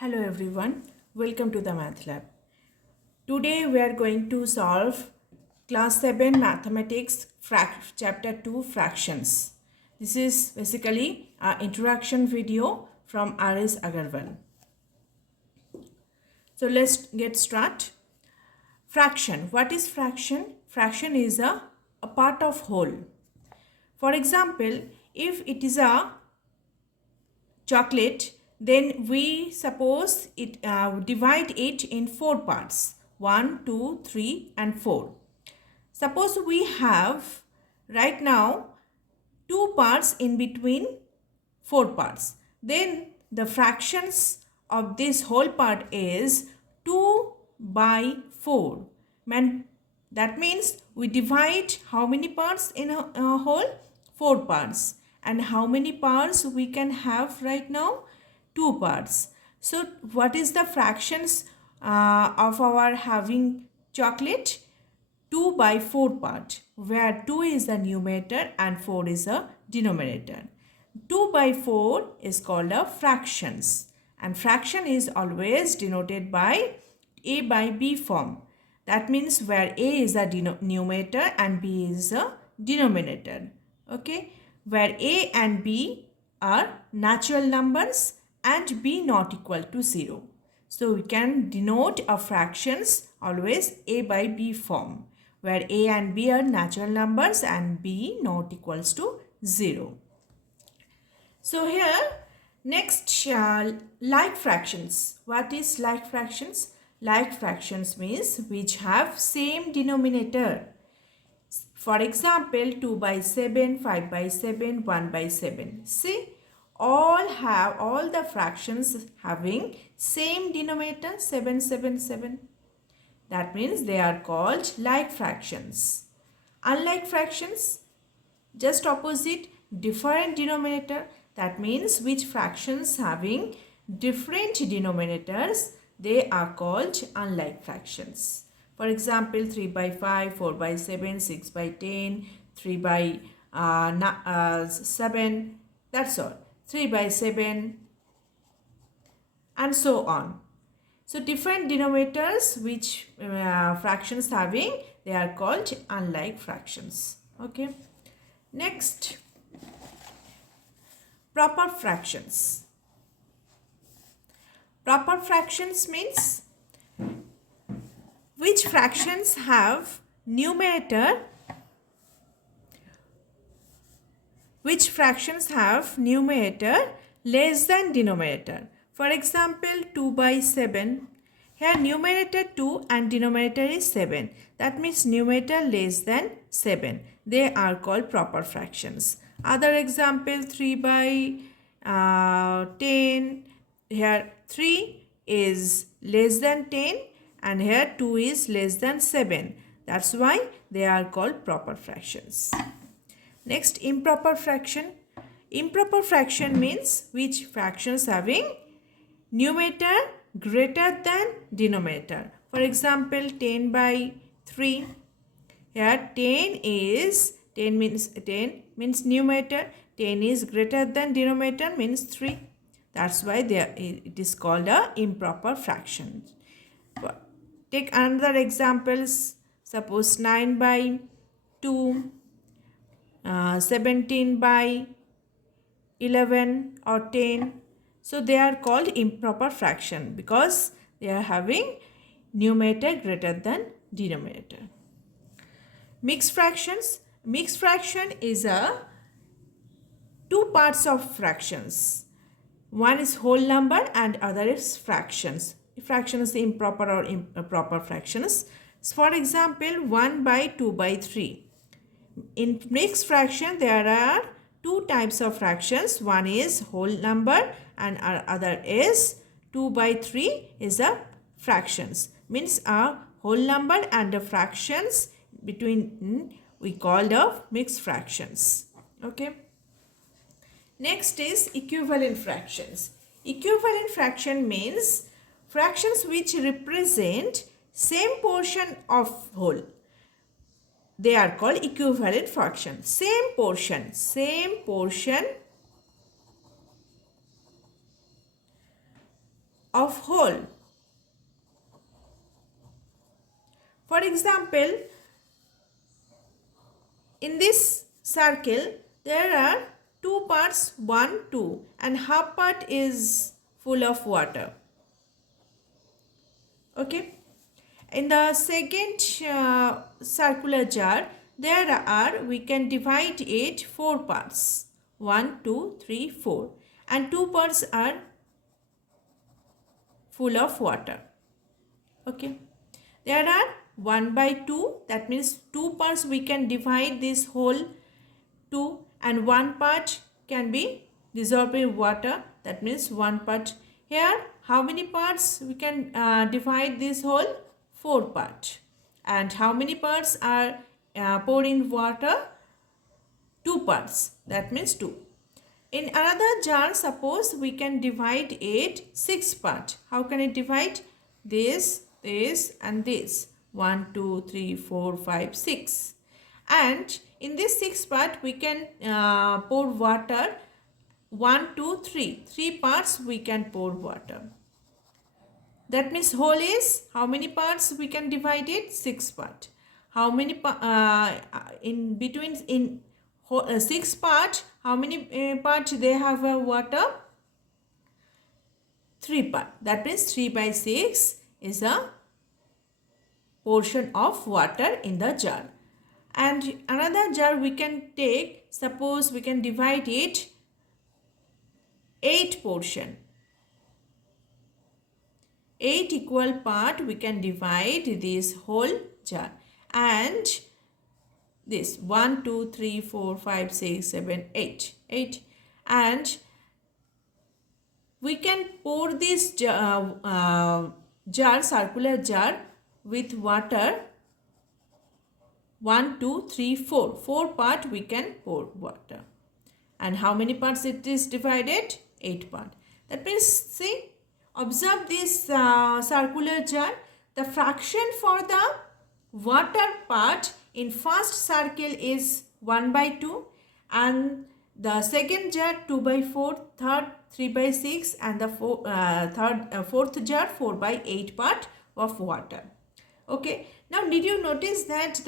Hello everyone, welcome to the Math Lab. Today we are going to solve Class 7 Mathematics Chapter 2 Fractions. This is basically an introduction video from R.S. Aggarwal. So let's get started. Fraction. What is fraction? Fraction is a part of whole. For example, if it is a chocolate, then we suppose it divide it in 4 parts, 1, 2, 3 and 4. Suppose we have right now 2 parts in between 4 parts, then the fractions of this whole part is 2 by 4. That means we divide how many parts in a whole? 4 parts. And how many parts we can have right now? 2 parts. So what is the fractions of our having chocolate? 2 by 4 part, where 2 is the numerator and 4 is the denominator. 2 by 4 is called a fractions, and fraction is always denoted by a by b form. That means where a is the numerator and b is the denominator. Okay, where a and b are natural numbers and b not equal to 0. So we can denote a fractions always a by b form, where a and b are natural numbers and b not equals to 0. So here next like fractions. What is like fractions? Like fractions means which have same denominator. For example, 2 by 7, 5 by 7, 1 by 7. See, all the fractions having same denominator, 7, 7, 7. That means they are called like fractions. Unlike fractions, just opposite, different denominator. That means which fractions having different denominators, they are called unlike fractions. For example, 3 by 5, 4 by 7, 6 by 10, 3 by 7, that's all. 3 by 7 and so on. So different denominators which fractions having, they are called unlike fractions. Okay. Next, proper fractions. Proper fractions means which fractions have numerator less than denominator. For example, 2 by 7. Here numerator 2 and denominator is 7. That means numerator less than 7. They are called proper fractions. Other example, 3 by 10. Here 3 is less than 10 and here 2 is less than 7. That's why they are called proper fractions. Next, improper fraction. Improper fraction means which fractions having numerator greater than denominator. For example, 10 by 3. Here 10 means numerator. 10 is greater than denominator means 3. That's why it is called a improper fraction. Take another examples. Suppose 9 by 2, 17 by 11 or 10. So they are called improper fraction because they are having numerator greater than denominator. Mixed fractions. Mixed fraction is a 2 parts of fractions. One is whole number and other is fractions. Fractions improper or proper fractions. So for example, 1 by 2 by 3. In mixed fraction, there are 2 types of fractions. One is whole number and other is 2 by 3 is a fractions. Means a whole number and the fractions between we call the mixed fractions. Okay. Next is equivalent fractions. Equivalent fraction means fractions which represent same portion of whole. They are called equivalent fraction. Same portion of whole. For example, in this circle, there are two parts, 1, 2, and half part is full of water. Okay. In the second circular jar, we can divide it 4 parts. 1, 2, 3, 4. And 2 parts are full of water. Okay. There are 1 by 2. That means 2 parts we can divide this whole 2. And 1 part can be dissolved in water. That means 1 part. Here, how many parts we can divide this whole? 4 part. And how many parts are poured in water? 2 parts. That means 2. In another jar, suppose we can divide it 6 part. How can I divide? This, and this. 1, 2, 3, 4, 5, 6. And in this 6 part, we can pour water. 1, 2, 3. 3 parts we can pour water. That means whole is how many parts we can divide it? 6 parts. How many in between 6 parts? How many parts they have water? 3 parts. That means 3 by 6 is a portion of water in the jar. And another jar we can take. Suppose we can divide it 8 portion. 8 equal part we can divide this whole jar. And this 1, 2, 3, 4, 5, 6, 7, 8. 8. And we can pour this jar, circular jar with water. 1, 2, 3, 4. 4 part we can pour water. And how many parts it is divided? 8 part. That means, see, observe this circular jar. The fraction for the water part in first circle is 1 by 2. And the second jar 2 by 4. Third 3 by 6. And the fourth jar 4 by 8 part of water. Okay. Now, did you notice that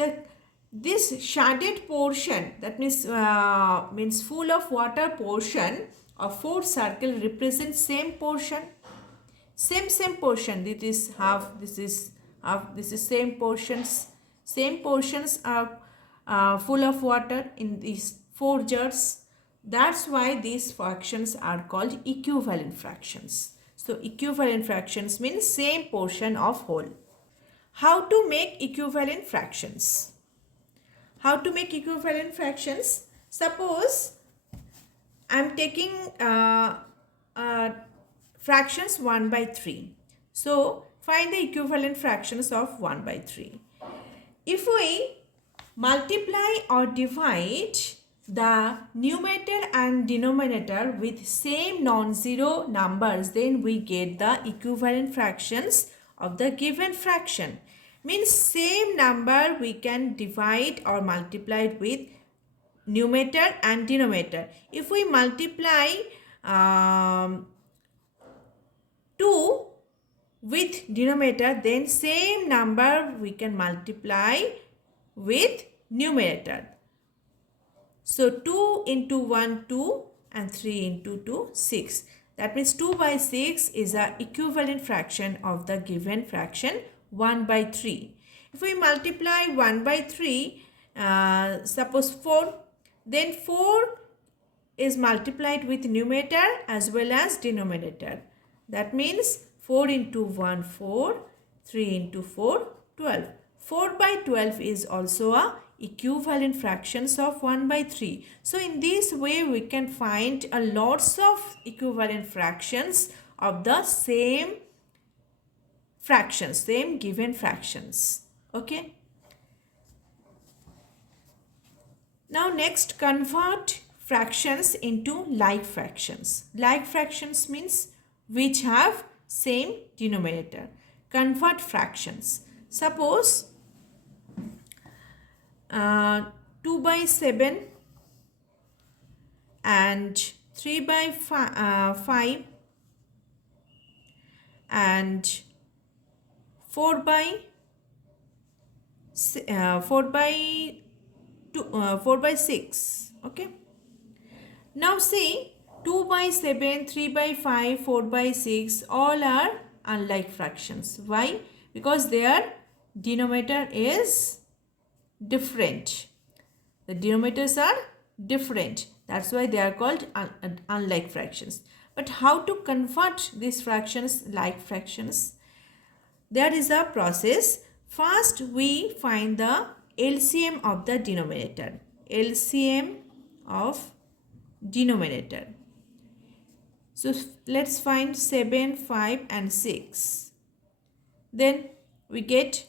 this shaded portion, that means full of water portion of 4 circle represents same portion, same portion. This is half, this is half, this is same portions. Same portions are full of water in these 4 jars. That's why these fractions are called equivalent fractions. So equivalent fractions means same portion of whole. How to make equivalent fractions? How to make equivalent fractions? Suppose I am taking fractions 1 by 3. So find the equivalent fractions of 1 by 3. If we multiply or divide the numerator and denominator with same non-zero numbers, then we get the equivalent fractions of the given fraction. Means same number we can divide or multiply with numerator and denominator. If we multiply 2 with denominator, then same number we can multiply with numerator. So 2 into 1, 2, and 3 into 2, 6. That means 2 by 6 is the equivalent fraction of the given fraction 1 by 3. If we multiply 1 by 3, suppose 4, then 4 is multiplied with numerator as well as denominator. That means 4 into 1, 4, 3 into 4, 12. 4 by 12 is also a equivalent fractions of 1 by 3. So in this way we can find a lots of equivalent fractions of the same fractions, same given fractions. Okay. Now next, convert fractions into like fractions. Like fractions means which have same denominator. Convert fractions. Suppose 2 by 7 and 3 by 5 and 4 by 4 by 2, 4 by 6. Okay. Now see, 2 by 7, 3 by 5, 4 by 6 all are unlike fractions. Why? Because their denominator is different. The denominators are different. That's why they are called unlike fractions. But how to convert these fractions like fractions? There is a process. First, we find the LCM of the denominator. LCM of denominator. So, let's find 7, 5 and 6. Then we get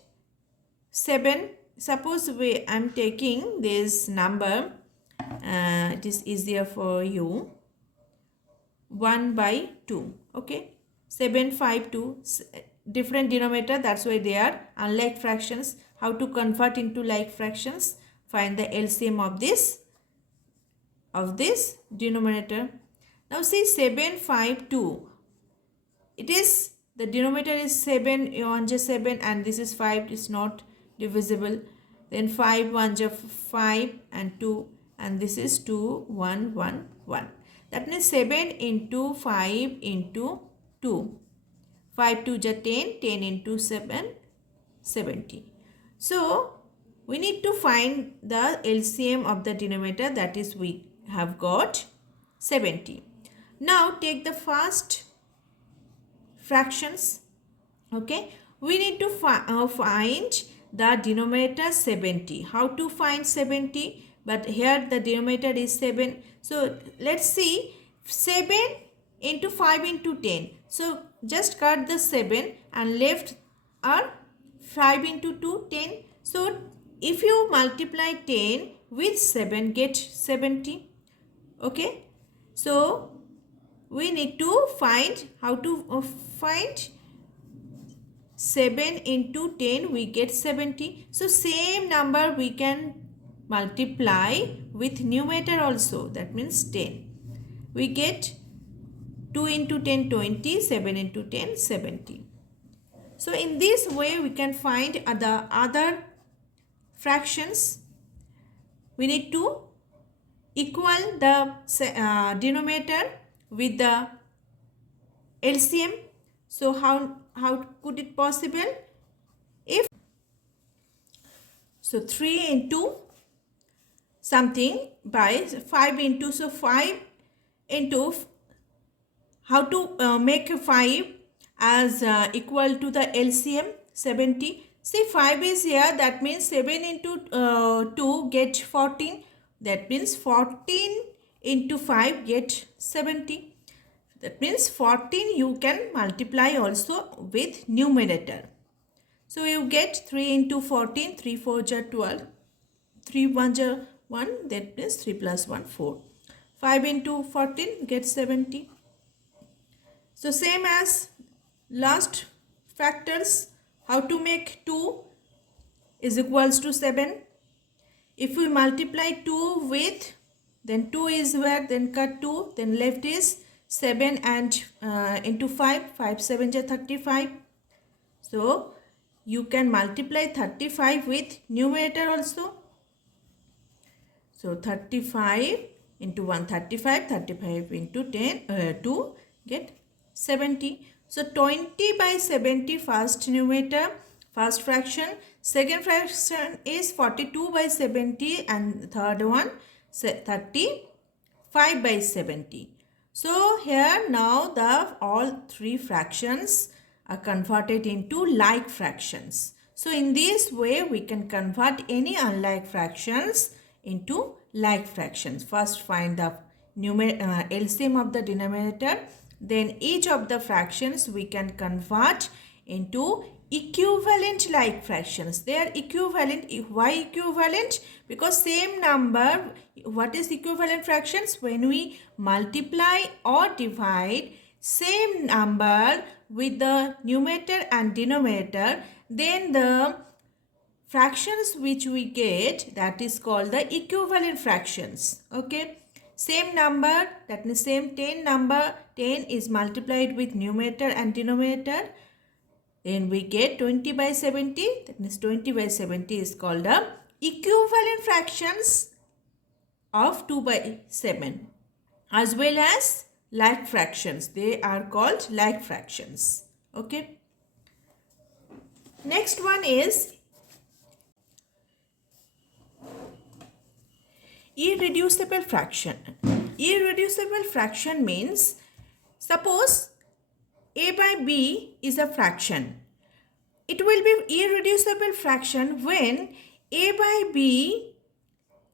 7. Suppose I am taking this number. It is easier for you. 1 by 2. Okay. 7, 5, 2. Different denominator, that's why they are unlike fractions. How to convert into like fractions? Find the LCM of this denominator. Now see 7, 5, 2. It is, the denominator is 7, 1 just 7 and this is 5, is not divisible. Then 5, 1 just 5 and 2 and this is 2, 1, 1, 1. That means 7 into 5 into 2. 5 2 is 10, 10 into 7, 70. So, we need to find the LCM of the denominator, that is we have got 70. Now, take the first fractions. Okay, we need to find the denominator 70. How to find 70? But here the denominator is 7. So, let's see 7 into 5 into 10. So, just cut the 7 and left are 5 into 2, 10. So, if you multiply 10 with 7, get 70. Okay. So, we need to find how to find 7 into 10, we get 70. So, same number we can multiply with numerator also. That means 10. We get 2 into 10, 20, 7 into 10, 70. So, in this way, we can find the other fractions. We need to equal the denominator with the LCM. So, how could it possible? If so 3 into something by 5 into, so 5 into, how to make 5 as equal to the LCM 70. See 5 is here, that means 7 into 2 get 14. That means 14 into 5 get 70. That means 14 you can multiply also with numerator. So you get 3 into 14, 3 4 are 12, 3 1 are 1, that means 3 plus 1, 4. 5 into 14 gets 70. So same as last factors, how to make 2 is equals to 7. If we multiply 2 with, then 2 is where, then cut 2, then left is 7 and into 5, 5 7 is 35. So you can multiply 35 with numerator also. So 35 into 1, 35, 35 into 10, 2 get 70. So 20 by 70 first numerator, first fraction. Second fraction is 42 by 70 and third one 35 by 70. So here now the all three fractions are converted into like fractions. So in this way we can convert any unlike fractions into like fractions. First find the LCM of the denominator. Then each of the fractions we can convert into equivalent like fractions. They are equivalent. Why equivalent? Because same number. What is equivalent fractions? When we multiply or divide same number with the numerator and denominator, then the fractions which we get, that is called the equivalent fractions. Okay. Same number, that means same 10 number, 10 is multiplied with numerator and denominator. Then we get 20 by 70, that means 20 by 70 is called the equivalent fractions of 2 by 7, as well as like fractions. They are called like fractions. Okay. Next one is irreducible fraction. Irreducible fraction means, suppose a by b is a fraction. It will be irreducible fraction when a by b,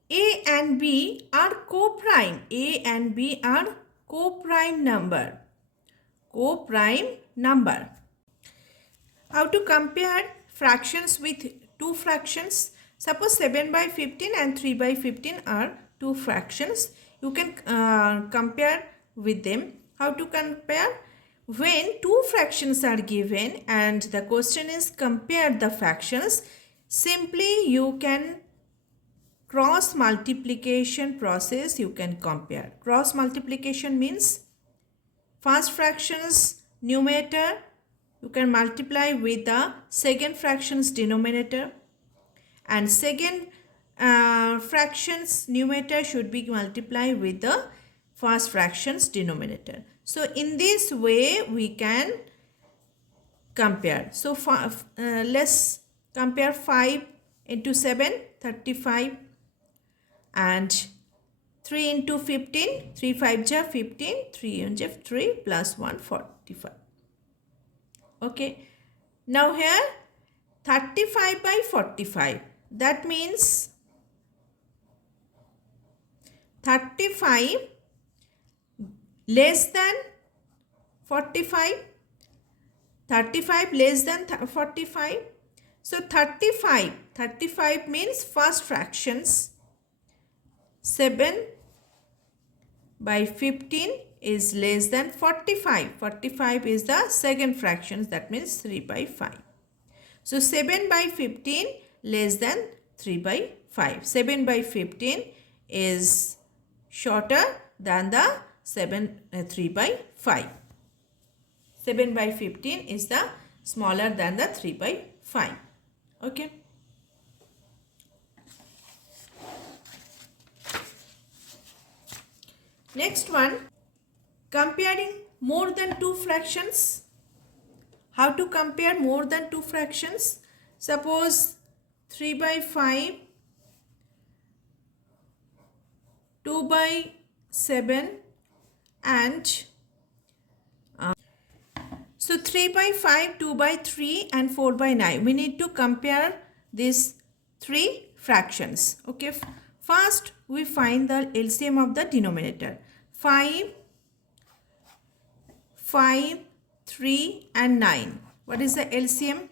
a and b are co-prime. A and b are co-prime number. Co-prime number. How to compare fractions with two fractions? Suppose 7 by 15 and 3 by 15 are two fractions. You can compare with them. How to compare? When two fractions are given and the question is compare the fractions, simply you can cross multiplication process, you can compare. Cross multiplication means first fraction's numerator you can multiply with the second fraction's denominator, and second fraction's numerator should be multiplied with the first fraction's denominator. So in this way we can compare. So let's compare 5 into 7, 35, and 3 into 15, 3 5 ja 15, 3 into 3 plus 1, 45. Okay. Now here 35 by 45. That means 35 less than 45. 35 less than 45. So 35 means first fractions. 7 by 15 is less than 45. 45 is the second fraction, that means 3 by 5. So 7 by 15 less than 3 by 5. 7 by 15 is shorter than the 3 by 5. 7 by 15 is the smaller than the 3 by 5. Okay. Next one, comparing more than two fractions. How to compare more than two fractions? Suppose 3 by 5, 2 by 7 and so 3 by 5, 2 by 3 and 4 by 9. We need to compare these three fractions. Okay. First we find the LCM of the denominator. 5, 3 and 9. What is the LCM?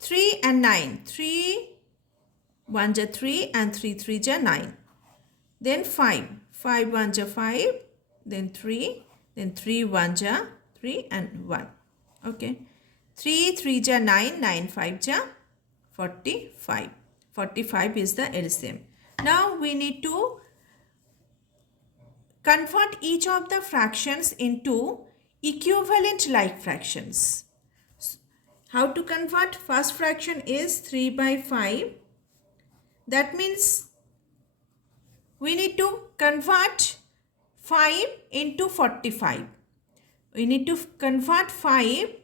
3 and 9. 3 1 ja 3 and 3 3 ja 9. Then 5. 5 1 ja 5. Then 3. Then 3 1 ja 3 and 1. Okay. 3 3 ja 9. 9 5 ja 45. 45 is the LCM. Now we need to convert each of the fractions into equivalent like fractions. How to convert? First fraction is 3 by 5. That means we need to convert 5 into 45. We need to convert 5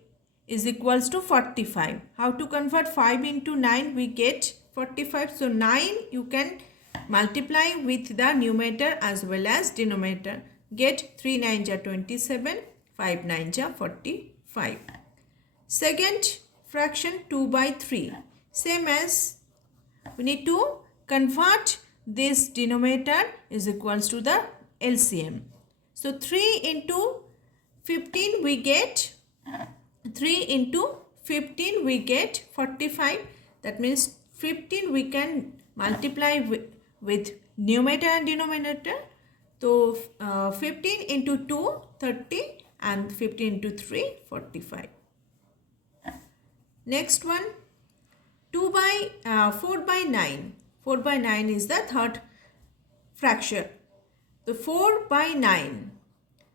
is equals to 45. How to convert 5 into 9? We get 45. So 9 you can multiply with the numerator as well as denominator. Get 3 9 ja 27, 5 9 ja 45. Second fraction 2 by 3. Same as we need to convert this denominator is equals to the LCM. So 3 into 15 we get 45. That means 15 we can multiply with numerator and denominator. So 15 into 2 30 and 15 into 3 45. Next one, 4 by 9. 4 by 9 is the third fraction. So 4 by 9.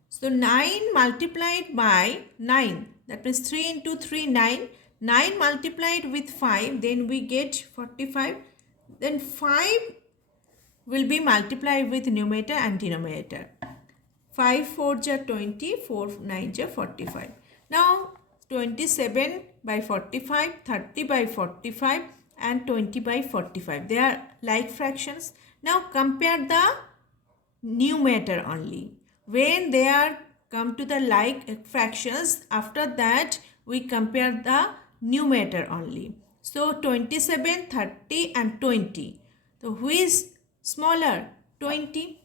So 9 multiplied by 9. That means 3 into 3, 9. 9 multiplied with 5. Then we get 45. Then 5 will be multiplied with numerator and denominator. 5 4 ja 20, 4 9 ja 45. Now 27 by 45, 30 by 45 and 20 by 45. They are like fractions. Now compare the numerator only. When they are come to the like fractions, after that we compare the numerator only. So 27, 30 and 20. So who is smaller? 20.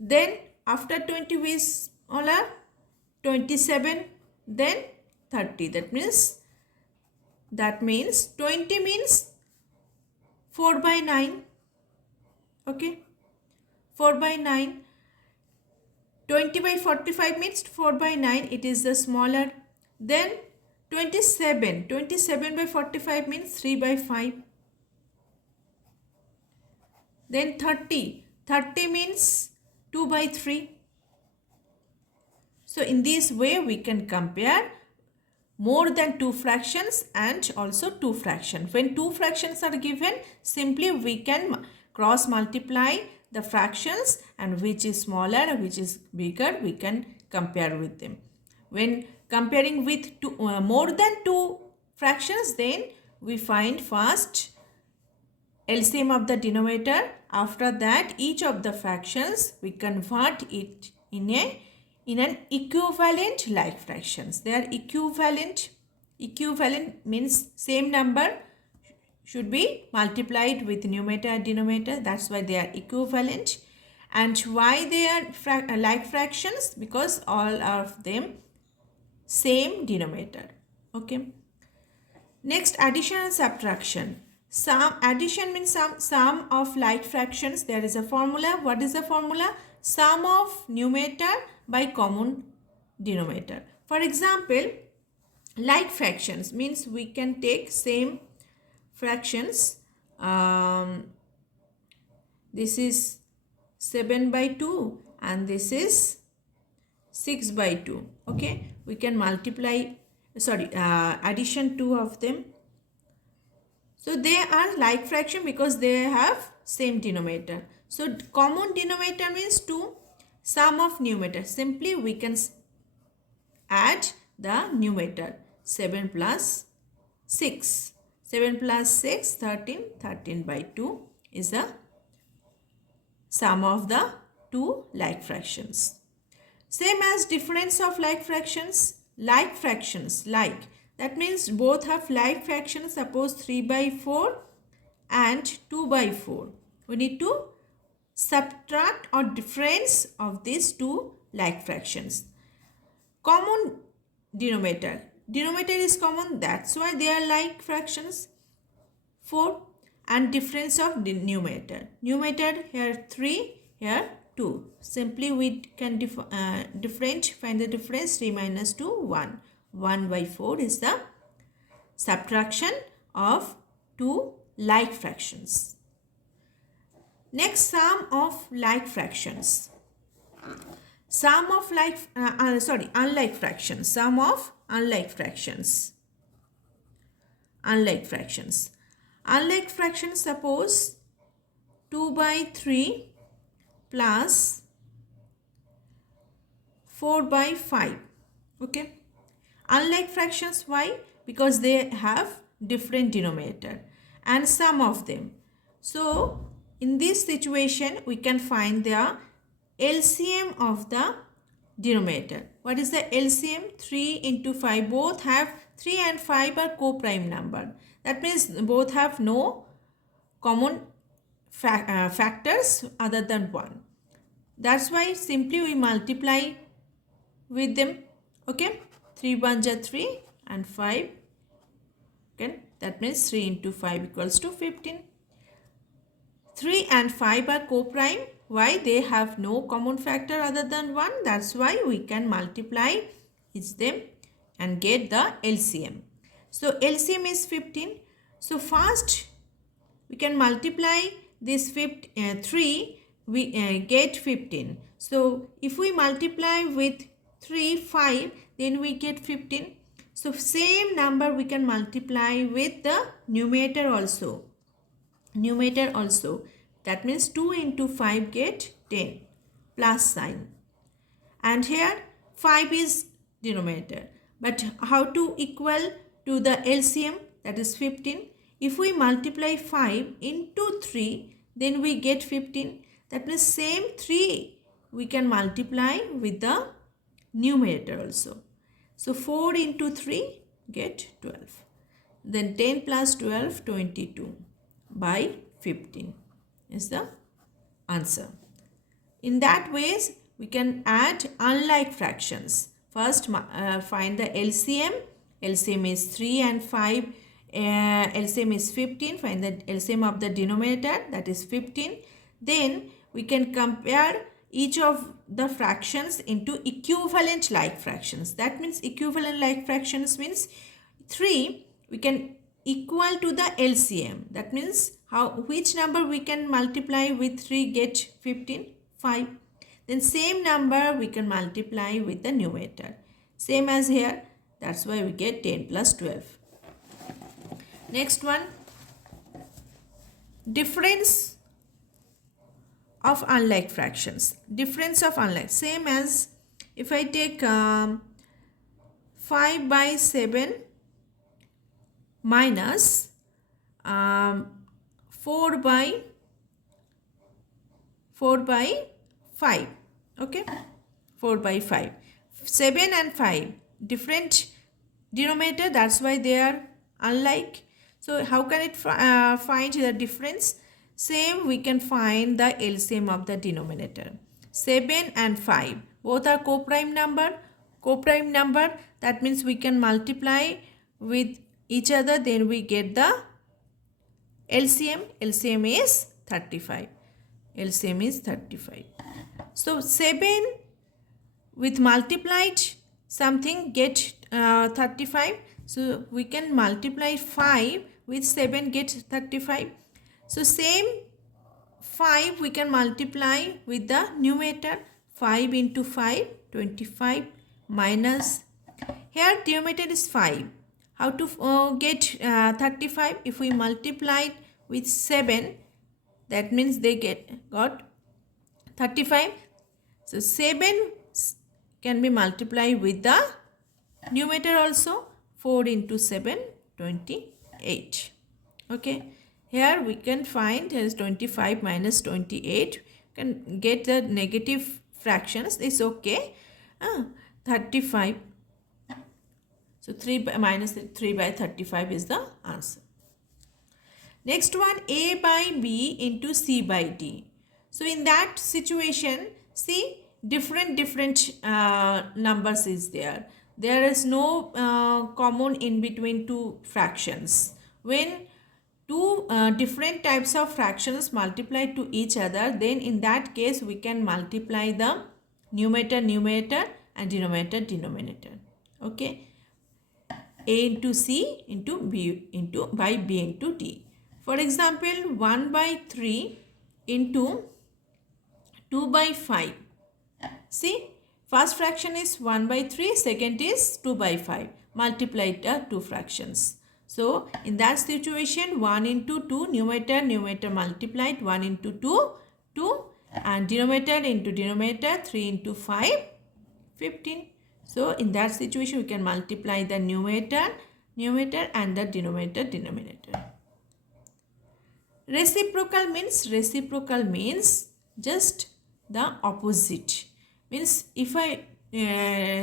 Then after 20 who is smaller? 27. Then 30. That means 20 means 4 by 9. Okay. 4 by 9. 20 by 45 means 4 by 9. It is the smaller. Then 27. 27 by 45 means 3 by 5. Then 30. 30 means 2 by 3. So in this way we can compare more than 2 fractions and also 2 fractions. When 2 fractions are given, simply we can cross multiply the fractions, and which is smaller and which is bigger we can compare with them. When comparing with more than 2 fractions, then we find first LCM of the denominator. After that, each of the fractions we convert it in an equivalent like fractions. They are equivalent. Equivalent means same number should be multiplied with numerator and denominator. That's why they are equivalent. And why they are like fractions? Because all of them same denominator. Okay. Next, addition and subtraction. Addition means sum of like fractions. There is a formula. What is the formula? Sum of numerator by common denominator. For example, like fractions means we can take same fractions. This is 7 by 2 and this is 6 by 2. Okay, we can multiply, addition 2 of them. So they are like fraction because they have same denominator. So common denominator means 2, sum of numerator. Simply we can add the numerator. 7 plus 6. 7 plus 6, 13. 13 by 2 is the sum of the two like fractions. Same as difference of like fractions. Like fractions, like. That means both have like fractions. Suppose 3 by 4 and 2 by 4. We need to subtract or difference of these two like fractions. Common denominator. Denominator is common. That's why they are like fractions. 4 and difference of the numerator. Numerator here 3, here 2. Simply we can find the difference. 3 minus 2, 1. 1 by 4 is the subtraction of two like fractions. Next, sum of like fractions. Sum of unlike fractions. Sum of unlike fractions. Unlike fractions. Unlike fractions, suppose 2 by 3 plus 4 by 5. Okay. Unlike fractions, why? Because they have different denominator and sum of them. So in this situation, we can find the LCM of the denominator. What is the LCM? 3 into 5. Both have 3 and 5 are co-prime number. That means both have no common factors other than 1. That's why simply we multiply with them. Okay. 3 1 ja 3 and 5. Okay. That means 3 into 5 equals to 15. 3 and 5 are co-prime. Why? They have no common factor other than 1. That's why we can multiply them and get the LCM. So LCM is 15. So first we can multiply this 3 we get 15. So if we multiply with 3, 5, then we get 15. So same number we can multiply with the numerator also. Numerator also. That means 2 into 5 get 10 plus sign. And here 5 is denominator. But how to equal to the LCM, that is 15. If we multiply 5 into 3, then we get 15. That means same 3 we can multiply with the numerator also. So 4 into 3 get 12. Then 10 plus 12, 22 by 15 is the answer. In that ways, we can add unlike fractions. First, find the LCM. LCM is 3 and 5. LCM is 15. Find the LCM of the denominator, that is 15. Then we can compare each of the fractions into equivalent like fractions. That means equivalent like fractions means 3 we can equal to the LCM. That means which number we can multiply with 3 get 15? 5. Then same number we can multiply with the numerator. Same as here. That's why we get 10 plus 12. Next one. Difference of unlike fractions. Difference of unlike. Same as if I take 5 by 7 minus 4 by 5. Okay, 4 by 5. 7 and 5 different denominator, that's why they are unlike. So how can it find the difference? Same, we can find the LCM of the denominator. 7 and 5 both are co-prime number. Co-prime number, that means we can multiply with each other, then we get the LCM. LCM is 35. LCM is 35. So 7 with multiplied something get 35. So we can multiply 5 with 7 get 35. So same 5 we can multiply with the numerator. 5 into 5, 25 minus. Here denominator is 5. How to get 35? If we multiply with 7, that means they got 35. So 7 can be multiplied with the numerator also. 4 into 7, 28. Okay. Here we can find here is 25 minus 28. Can get the negative fractions. It's okay. 35. So 3 minus 3 by 35 is the answer. Next one, A by B into C by D. So in that situation, see different numbers is there. There is no common in between two fractions. When two different types of fractions multiply to each other, then in that case we can multiply the numerator and denominator. Okay. A into C into B into by B into D. For example, 1 by 3 into 2 by 5. See, first fraction is 1 by 3, second is 2 by 5. Multiply the two fractions. So, in that situation, 1 into 2, numerator multiplied, 1 into 2, 2, and denominator into denominator, 3 into 5, 15. So, in that situation, we can multiply the numerator and the denominator. Reciprocal means just the opposite. Means if I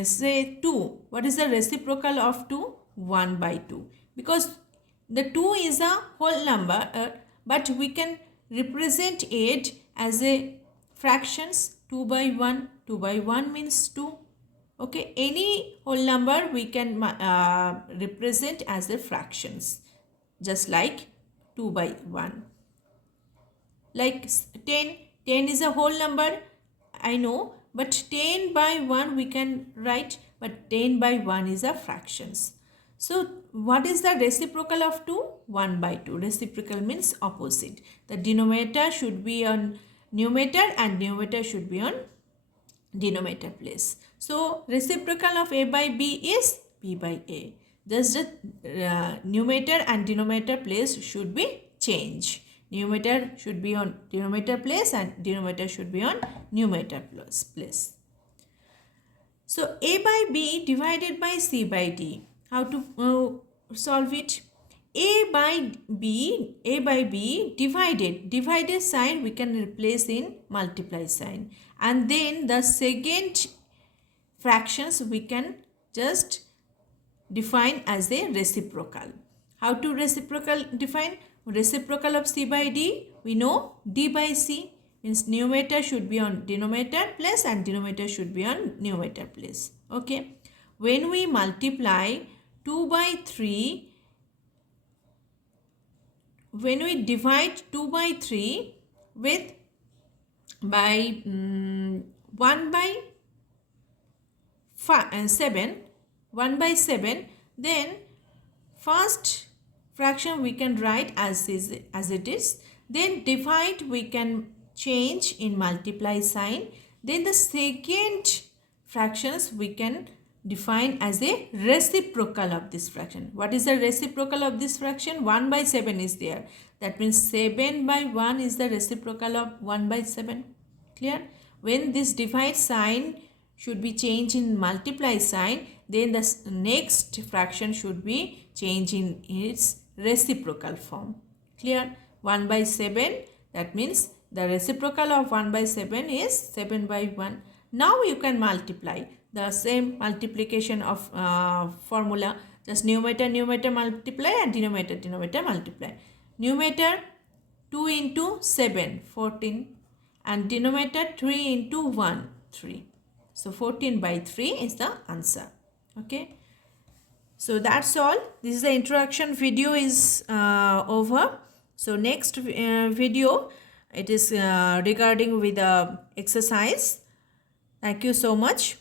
say 2, what is the reciprocal of 2? 1 by 2. Because the 2 is a whole number, but we can represent it as a fractions. 2 by 1. 2 by 1 means 2. Okay, any whole number we can represent as a fractions. Just like 2 by 1. Like 10 is a whole number, I know, but 10 by 1 we can write, but 10 by 1 is a fractions. So what is the reciprocal of 2? 1 by 2. Reciprocal means opposite. The denominator should be on numerator and numerator should be on denominator place. So reciprocal of a by b is b by a. Thus the numerator and denominator place should be changed. Numerator should be on denominator place and denominator should be on numerator place. So a by b divided by c by d. How to solve it? A by b divided sign we can replace in multiply sign, and then the second fractions we can just define as a reciprocal. How to reciprocal define? Reciprocal of c by d, we know d by c means numerator should be on denominator place and denominator should be on numerator place. Okay, when we multiply 2 by 3, when we divide 2 by 3 with by 1 by 7, then first fraction we can write as it is, then divide we can change in multiply sign, then the second fractions we can define as a reciprocal of this fraction. What is the reciprocal of this fraction? 1 by 7 is there. That means 7 by 1 is the reciprocal of 1 by 7. Clear? When this divide sign should be changed in multiply sign, then the next fraction should be changed in its reciprocal form. Clear? 1 by 7, that means the reciprocal of 1 by 7 is 7 by 1. Now you can multiply. The same multiplication of formula, just numerator multiply and denominator multiply. Numerator 2 into 7, 14, and denominator 3 into 1, 3. So 14 by 3 is the answer. Okay. So that's all. This is the introduction video is over. So next video, it is regarding with the exercise. Thank you so much.